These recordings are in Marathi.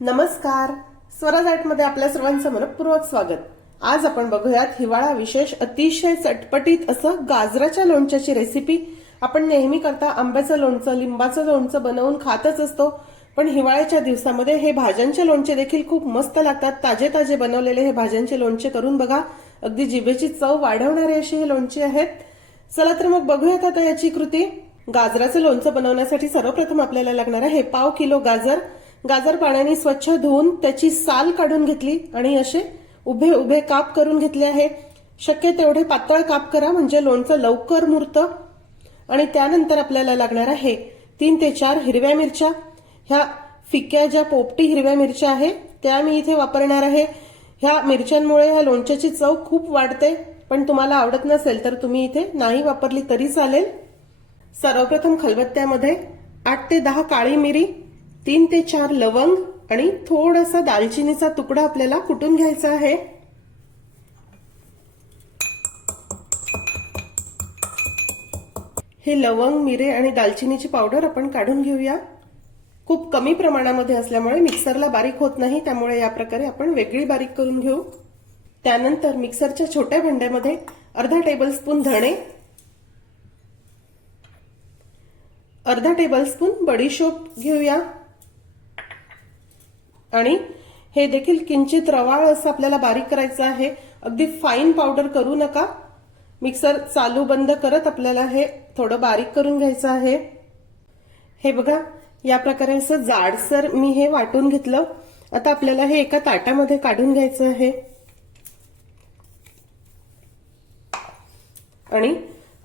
नमस्कार. स्वराजमध्ये आपल्या सर्वांचं मनपूर्वक स्वागत. आज आपण बघूयात हिवाळा विशेष अतिशय चटपटीत असं गाजराच्या लोणच्याची रेसिपी आपण नेहमी करता आंब्याचं लोणचं लिंबाचं लोणचं बनवून खातच असतो. पण हिवाळ्याच्या दिवसामध्ये हे भाज्यांचे लोणचे देखील खूप मस्त लागतात. ताजे ताजे बनवलेले हे भाज्यांचे लोणचे करून बघा. अगदी जिभेची चव वाढवणारे अशी हे लोणचे आहेत. चला तर मग बघूयात आता याची कृती. गाजराचं लोणचं बनवण्यासाठी सर्वप्रथम आपल्याला लागणार आहे पाव किलो गाजर. गाजर पाण्याने स्वच्छ धुवून त्याची साल काढून घेतली आणि असे उभे उभे काप करून घेतले आहे. शक्य तेवढे पातळ काप करा म्हणजे लोणचं लवकर मुरतं. आणि त्यानंतर आपल्याला लागणार आहे तीन ते चार हिरव्या मिरच्या. ह्या फिक्या ज्या पोपटी हिरव्या मिरच्या आहे त्या मी इथे वापरणार आहे. ह्या मिरच्यांमुळे ह्या लोणच्याची चव खूप वाढते. पण तुम्हाला आवडत नसेल तर तुम्ही इथे नाही वापरली तरी चालेल. सर्वप्रथम खलबत्त्यामध्ये आठ ते दहा काळी मिरी तीन ते चार लवंग आणि थोडासा दालचिनीचा तुकडा आपल्याला कुटून घ्यायचा आहे? हे लवंग मिरे आणि दालचिनीची पावडर आपण काढून घेऊया. खूप कमी प्रमाणामध्ये असल्यामुळे मिक्सरला बारीक होत नाही त्यामुळे या प्रकारे आपण वेगळी बारीक करून घेऊ. त्यानंतर मिक्सरच्या छोट्या भांड्यामध्ये अर्धा टेबलस्पून धणे अर्धा टेबलस्पून बडीशोप घेऊया. आणि हे देखील किंचित रवाळ असं आपल्याला बारीक करायचं आहे. अगदी फाईन पावडर करू नका. मिक्सर चालू बंद करत आपल्याला हे थोडं बारीक करून घ्यायचं आहे. हे बघा या प्रकारे असं जाडसर मी हे वाटून घेतलं. आता आपल्याला हे एका ताटामध्ये काढून घ्यायचं आहे. आणि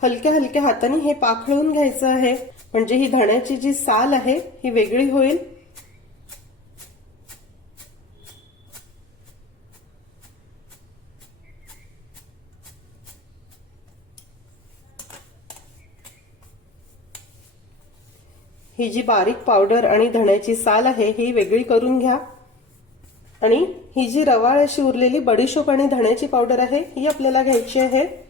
हलक्या हलक्या हाताने हे पाखळून घ्यायचं आहे. म्हणजे ही धण्याची जी साल आहे ही वेगळी होईल. ही जी बारीक पावडर आणि धण्याची साल आहे ही वेगळी करून घ्या. आणि ही जी रवाळ अशी उरलेली बडीशोप आणि धण्याची पावडर आहे ही आपल्याला घ्यायची आहे.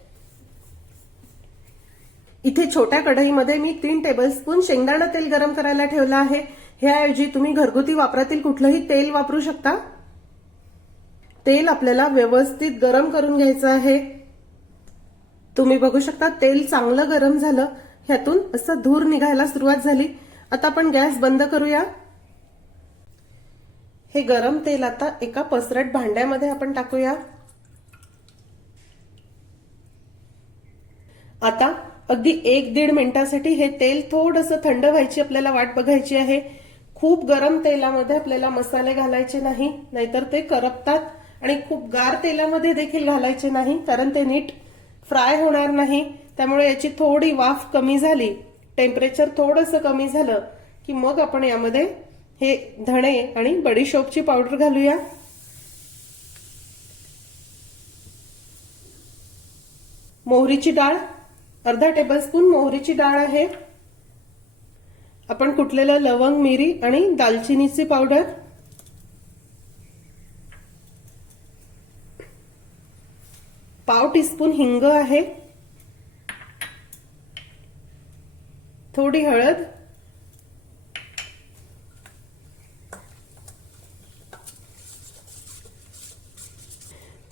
इथे छोट्या कढईमध्ये मी तीन टेबलस्पून शेंगदाणा तेल गरम करायला ठेवलं आहे. ह्याऐवजी तुम्ही घरगुती वापरातील कुठलंही तेल वापरू शकता. तेल आपल्याला व्यवस्थित गरम करून घ्यायचं आहे. तुम्ही बघू शकता तेल चांगलं गरम झालं. ह्यातून असं धूर निघायला सुरुवात झाली. आता आपण गॅस बंद करूया. हे गरम तेल आता एका पसरट भांड्यामध्ये आपण टाकूया. आता अगदी एक दीड मिनिटासाठी हे तेल थोडंसं थंड व्हायची आपल्याला वाट बघायची आहे. खूप गरम तेलामध्ये आपल्याला मसाले घालायचे नाही नाहीतर ते करपतात आणि खूप गार तेलामध्ये देखील घालायचे नाही कारण ते नीट फ्राय होणार नाही. त्यामुळे याची थोडी वाफ कमी झाली. टेम्परेचर थोडंसं कमी झालं की मग आपण यामध्ये हे धणे आणि बडीशोपची पावडर घालूया. मोहरीची डाळ अर्धा टेबलस्पून मोहरीची डाळ आहे. आपण कुटलेलं लवंग मिरी आणि दालचिनीची पावडर. पाव टीस्पून हिंग आहे. थोडी हळद.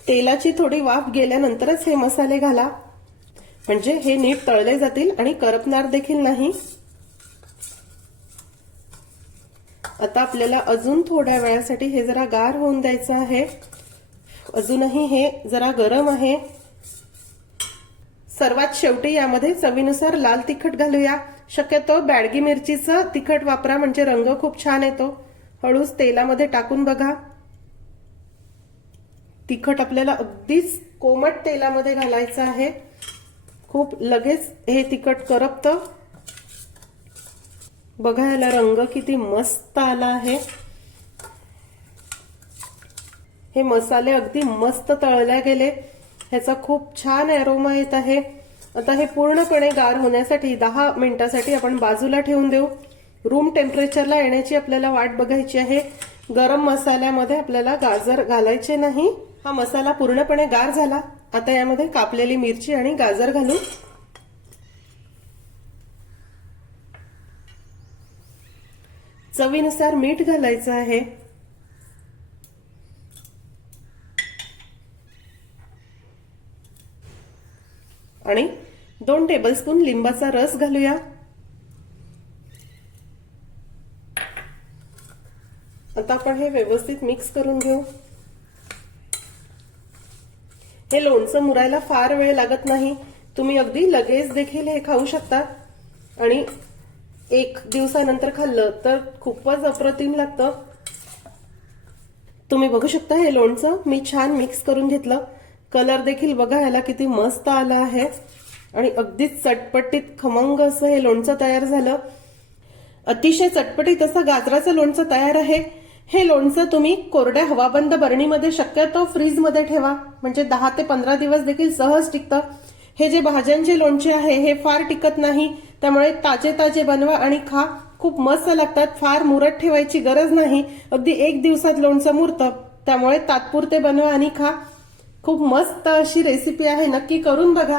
तेलाची थोडी वाफ गेल्यानंतरच हे मसाले घाला. म्हणजे हे नीट तळले जातील आणि करपणार देखील नाही. आता आपल्याला अजून थोड्या वेळासाठी हे जरा गार होऊन द्यायचं आहे. अजूनही हे जरा गरम आहे. सर्वात शेवटी यामध्ये चवीनुसार लाल तिखट घालूया. शक्यतो बॅडगी मिरचीचं तिखट वापरा म्हणजे रंग खूप छान येतो. हळूच तेलामध्ये टाकून बघा. तिखट आपल्याला अगदीच कोमट तेलामध्ये घालायचं आहे. खूप लगेच हे तिखट करपतं. बघा याला रंग किती मस्त आला आहे. हे मसाले अगदी मस्त तळले गेले. ह्याचा खूप छान अरोमा येत आहे. आता हे पूर्णपणे गार होण्यासाठी दहा मिनिटासाठी आपण बाजूला ठेवून देऊ. रूम टेम्परेचरला येण्याची आपल्याला वाट बघायची आहे. गरम मसाल्यामध्ये आपल्याला गाजर घालायचे नाही. हा मसाला पूर्णपणे गार झाला. आता यामध्ये कापलेली मिरची आणि गाजर घालू चवीनुसार मीठ घालायचं आहे. आणि दोन टेबलस्पून लिंबाचा रस घालूया. आता आपण हे व्यवस्थित मिक्स करून घेऊ. हे लोणचं मुरायला फार वेळ लागत नाही. तुम्ही अगदी लगेच देखील हे खाऊ शकता. आणि एक दिवसानंतर खाल्लं तर खूपच अप्रतिम लागतं. तुम्ही बघू शकता हे लोणचं मी छान मिक्स करून घेतलं. कलर देखील बघा ह्याला किती मस्त आला आहे. आणि अगदीच चटपटीत खमंग असं हे लोणचं तयार झालं. अतिशय चटपटीत असं गाजराचं लोणचं तयार आहे. हे लोणचं तुम्ही कोरड्या हवाबंद बरणीमध्ये शक्यतो फ्रीजमध्ये ठेवा. म्हणजे दहा ते पंधरा दिवस देखील सहज टिकतं. हे जे भाज्यांचे लोणचे आहे हे फार टिकत नाही. त्यामुळे ताजे ताजे बनवा आणि खा. खूप मस्त लागतात. फार मुरत ठेवायची गरज नाही. अगदी एक दिवसात लोणचं मुरतं. त्यामुळे तात्पुरते बनवा आणि खा. खूप मस्त अशी रेसिपी आहे. नक्की करून बघा.